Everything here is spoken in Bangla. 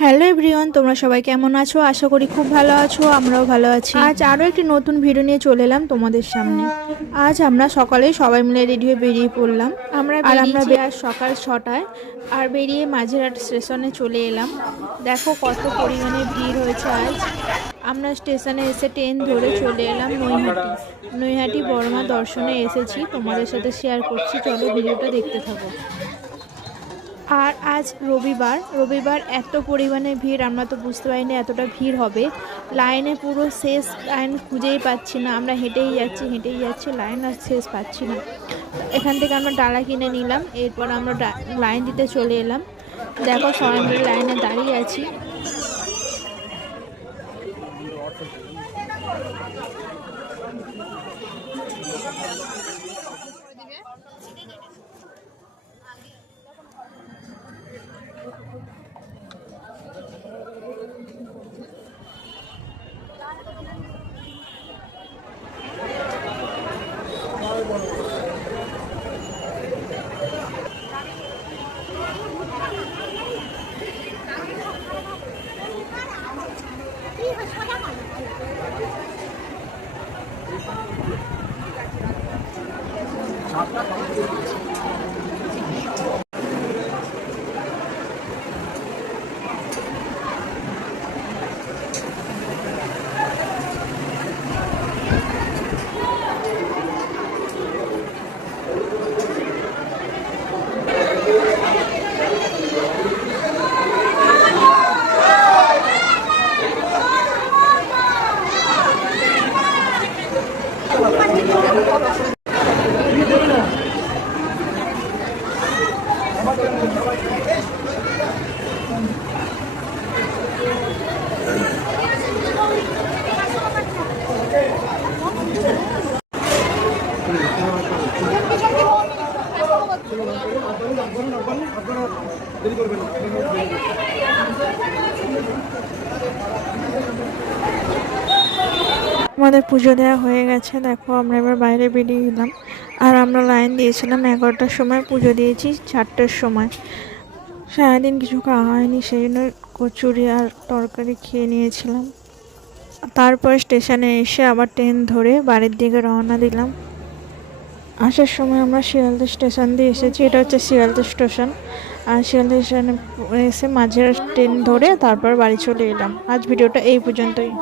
হ্যালো এভরিওয়ান, তোমরা সবাই কেমন আছো? আশা করি খুব ভালো আছো, আমরাও ভালো আছি। আজ আরও একটি নতুন ভিডিও নিয়ে চলে এলাম তোমাদের সামনে। আজ আমরা সকালে সবাই মিলে রেডি হয়ে বেরিয়ে পড়লাম। আমরা আজ সকাল 6টায় আর বেরিয়ে মাঝেরহাট স্টেশনে চলে এলাম। দেখো কত পরিমাণে ভিড় হয়েছে আজ। আমরা স্টেশনে এসে ট্রেন ধরে চলে এলাম নৈহাটি বড়মা দর্শনে এসেছি, তোমাদের সাথে শেয়ার করছি। চলো ভিডিওটা দেখতে থাকো। আর আজ রবিবার এত পরিমাণে ভিড়, আমরা তো বুঝতে পারিনি এতটা ভিড় হবে। লাইনে পুরো শেষ, লাইন খুঁজেই পাচ্ছি না। আমরা হেঁটেই যাচ্ছি, লাইন আর শেষ পাচ্ছি না। এখান থেকে আমরা ডালা কিনে নিলাম, এরপর আমরা লাইন দিতে চলে এলাম। দেখো সবাই মিলে লাইনে দাঁড়িয়ে আছি। আমাদের পুজো দেওয়া হয়ে গেছে। দেখো আমরা এবার বাইরে বেরিয়ে গেলাম। আর আমরা লাইন দিয়েছিলাম 11টার সময়, পুজো দিয়েছি 4টার সময়। সারাদিন কিছু খাওয়া হয়নি, সেই জন্য কচুরি আর তরকারি খেয়ে নিয়েছিলাম। তারপর স্টেশনে এসে আবার ট্রেন ধরে বাড়ির দিকে রওনা দিলাম। আসার সময় আমরা শিয়ালদা স্টেশন দিয়ে এসেছি, এটা হচ্ছে শিয়ালদা স্টেশন। আর শিয়ালদা স্টেশনে এসে মাঝের ট্রেন ধরে তারপর বাড়ি চলে এলাম। আজ ভিডিওটা এই পর্যন্তই।